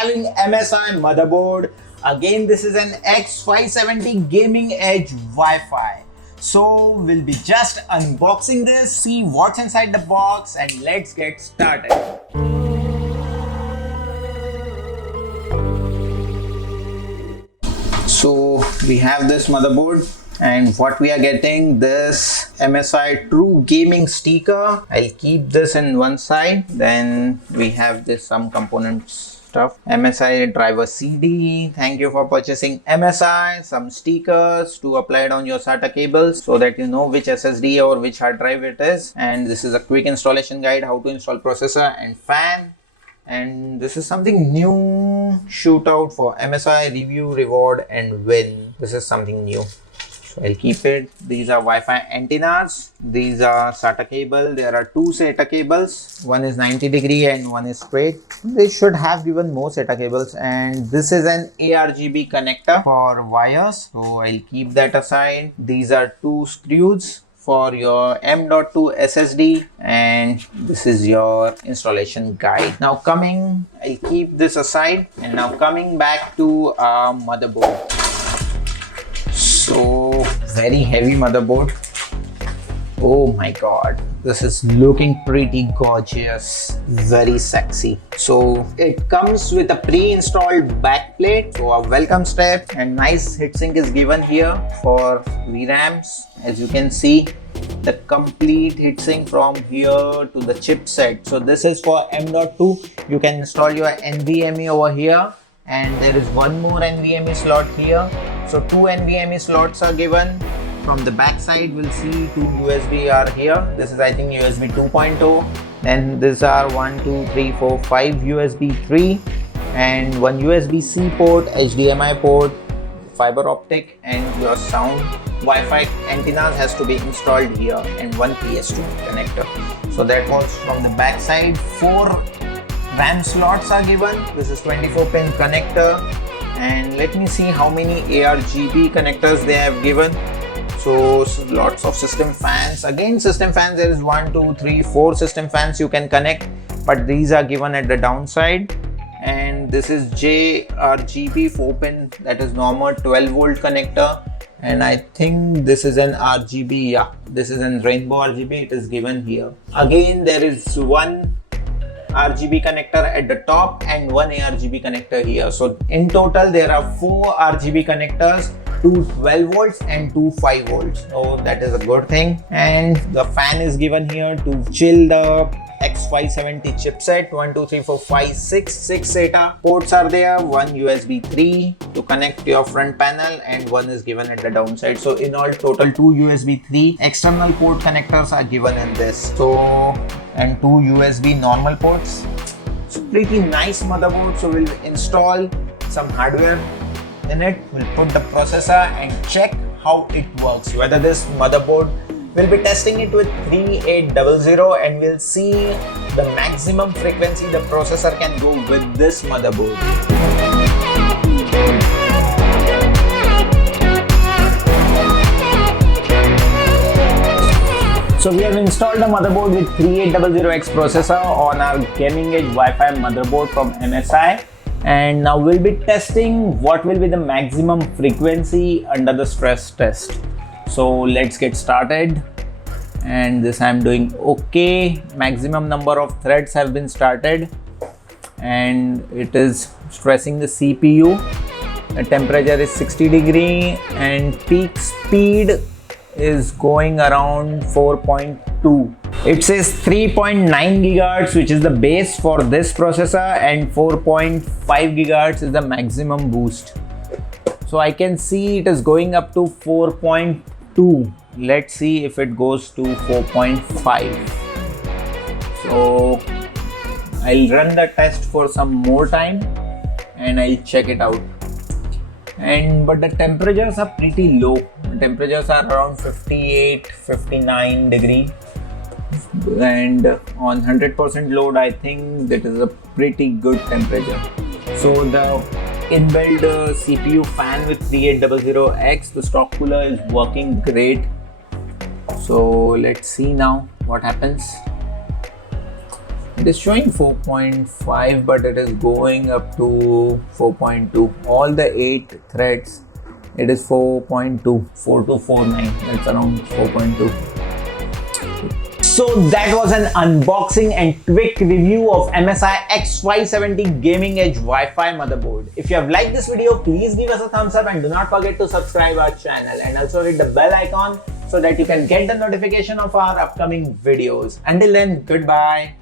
having MSI motherboard. Again, this is an X570 Gaming Edge Wi-Fi. So we'll be just unboxing this, see what's inside the box, and let's get started. So we have this motherboard, and what we are getting, this MSI True Gaming sticker. I'll keep this in one side. Then we have this some components stuff. MSI driver CD. Thank you for purchasing MSI. Some stickers to apply it on your SATA cables so that you know which SSD or which hard drive it is. And this is a quick installation guide, how to install processor and fan. And this is something new, shootout for MSI, review, reward and win. This is something new. So I'll keep it. These are Wi-Fi antennas. These are SATA cable. There are two SATA cables. One is 90° and one is straight. They should have given more SATA cables. And this is an ARGB connector for wires. So I'll keep that aside. These are two screws for your M.2 SSD, and this is your installation guide. Now I'll keep this aside, and now coming back to our motherboard. So very heavy motherboard. Oh my god, this is looking pretty gorgeous, very sexy. So it comes with a pre-installed backplate, so a welcome strap, and nice heatsink is given here for VRAMs. As you can see, the complete heatsink from here to the chipset. So this is for M.2. You can install your NVMe over here, and there is one more NVMe slot here. So two NVMe slots are given. From the back side, we'll see two USB are here. This is, I think, USB 2.0. Then these are 5 USB 3 and one USB-C port, HDMI port, fiber optic, and your sound Wi-Fi antennas has to be installed here, and one PS2 connector. So that was from the back side. 4 RAM slots are given. This is 24-pin connector, and let me see how many ARGB connectors they have given. So lots of system fans. Again, system fans, there is 1, 2, 3, 4 system fans you can connect, but these are given at the downside. And this is JRGB 4-pin, that is normal 12-volt connector. And I think this is an RGB. Yeah, this is an rainbow RGB. It is given here. Again, there is one RGB connector at the top and one ARGB connector here. So in total, there are 4 RGB connectors, 2 12 volts and 2 5 volts. So that is a good thing. And the fan is given here to chill the X570 chipset. 1, 2, 3, 4, 5, 6 SATA ports are there. One USB 3 to connect your front panel, and one is given at the downside. So in all, total 2 USB 3 external port connectors are given in this. So, and 2 USB normal ports. So pretty nice motherboard. So we'll install some hardware in it. We'll put the processor and check how it works, whether this motherboard, we'll be testing it with 3800, and we'll see the maximum frequency the processor can go with this motherboard. So we have installed the motherboard with 3800X processor on our Gaming Edge Wi-Fi motherboard from MSI. And now we'll be testing what will be the maximum frequency under the stress test. So let's get started. And this I'm doing okay. Maximum number of threads have been started, and it is stressing the CPU. The temperature is 60°, and peak speed is going around 4.2. It says 3.9 GHz, which is the base for this processor, and 4.5 GHz is the maximum boost. So I can see it is going up to 4.2. Let's see if it goes to 4.5. So I'll run the test for some more time and I'll check it out. But the temperatures are pretty low. The temperatures are around 58-59 degrees, and on 100% load, I think that is a pretty good temperature. So the inbuilt CPU fan with 3800X, the stock cooler is working great. So let's see now what happens. It is showing 4.5, but it is going up to 4.2. All the 8 threads, it is 4.2, 4249. That's around 4.2. So that was an unboxing and quick review of MSI X570 Gaming Edge Wi-Fi motherboard. If you have liked this video, please give us a thumbs up and do not forget to subscribe our channel and also hit the bell icon so that you can get the notification of our upcoming videos. Until then, goodbye.